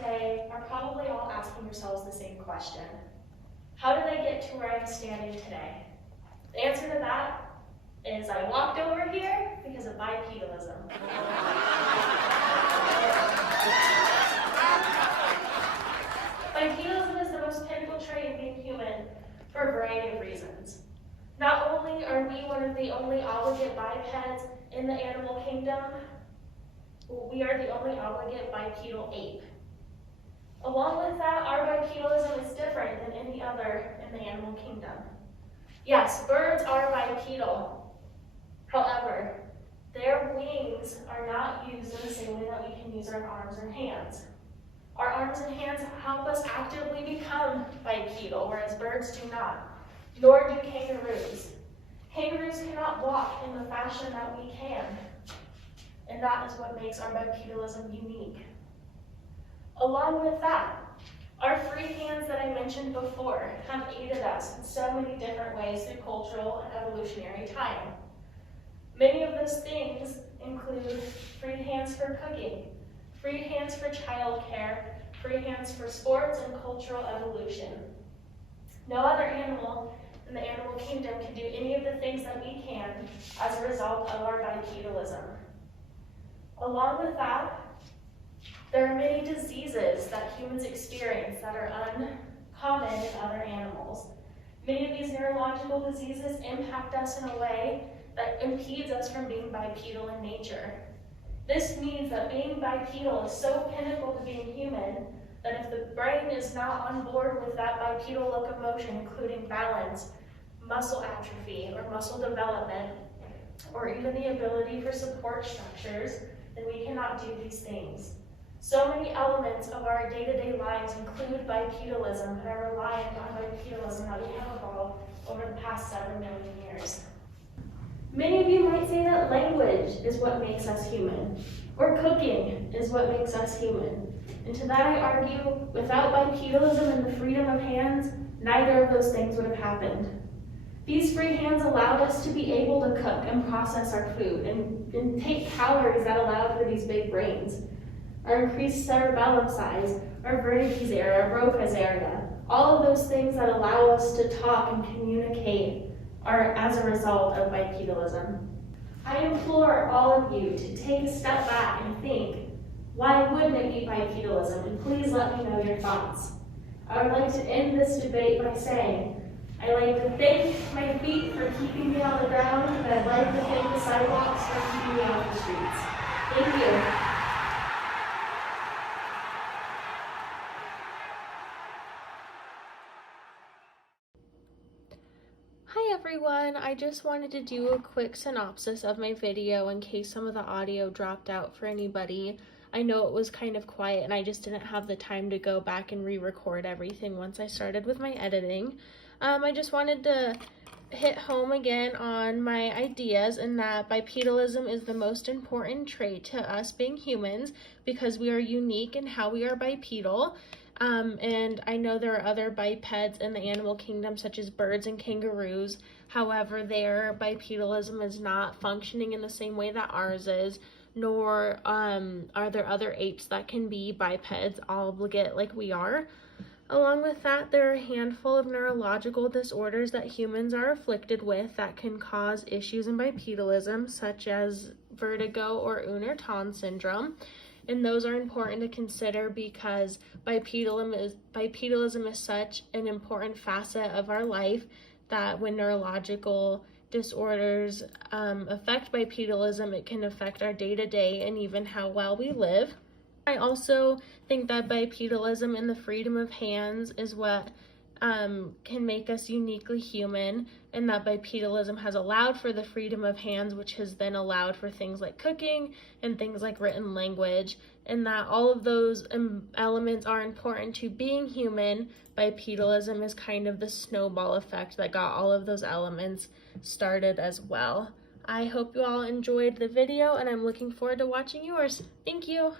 today are probably all asking yourselves the same question. How did I get to where I'm standing today? The answer to that is I walked over here because of bipedalism. Bipedalism is the most pinnacle trait of being human for a variety of reasons. Not only are we one of the only obligate bipeds in the animal kingdom, we are the only obligate bipedal ape. Along with that, our bipedalism is different than any other in the animal kingdom. Yes, birds are bipedal. However, their wings are not used in the same way that we can use our arms and hands. Our arms and hands help us actively become bipedal, whereas birds do not, nor do kangaroos. Kangaroos cannot walk in the fashion that we can, and that is what makes our bipedalism unique. Along with that, our free hands that I mentioned before have aided us in so many different ways through cultural and evolutionary time. Many of those things include free hands for cooking, free hands for childcare, free hands for sports and cultural evolution. No other animal in the animal kingdom can do any of the things that we can as a result of our bipedalism. Along with that, there are many diseases that humans experience that are uncommon in other animals. Many of these neurological diseases impact us in a way that impedes us from being bipedal in nature. This means that being bipedal is so pinnacle to being human that if the brain is not on board with that bipedal locomotion, including balance, muscle atrophy, or muscle development, or even the ability for support structures, then we cannot do these things. So many elements of our day-to-day lives include bipedalism and are reliant on bipedalism that we have evolved over the past 7 million years. Many of you might say that language is what makes us human, or cooking is what makes us human. And to that I argue, without bipedalism and the freedom of hands, neither of those things would have happened. These free hands allowed us to be able to cook and process our food and take calories that allowed for these big brains. Our increased cerebellum size, our Wernicke's area, our Broca's area, all of those things that allow us to talk and communicate are as a result of bipedalism. I implore all of you to take a step back and think, why wouldn't it be bipedalism? And please let me know your thoughts. I would like to end this debate by saying, I'd like to thank my feet for keeping me on the ground, and I'd like to thank the sidewalks for keeping me off the streets. Thank you. Hi everyone, I just wanted to do a quick synopsis of my video in case some of the audio dropped out for anybody. I know it was kind of quiet and I just didn't have the time to go back and re-record everything once I started with my editing. I just wanted to hit home again on my ideas in that bipedalism is the most important trait to us being humans because we are unique in how we are bipedal. And I know there are other bipeds in the animal kingdom such as birds and kangaroos. However, their bipedalism is not functioning in the same way that ours is, nor are there other apes that can be bipeds obligate like we are. Along with that, there are a handful of neurological disorders that humans are afflicted with that can cause issues in bipedalism, such as vertigo or Unner-Tan syndrome. And those are important to consider because bipedalism is such an important facet of our life that when neurological disorders affect bipedalism, it can affect our day-to-day and even how well we live. I also think that bipedalism and the freedom of hands is what can make us uniquely human, and that bipedalism has allowed for the freedom of hands, which has then allowed for things like cooking and things like written language, and that all of those elements are important to being human. Bipedalism is kind of the snowball effect that got all of those elements started as well. I hope you all enjoyed the video, and I'm looking forward to watching yours. Thank you.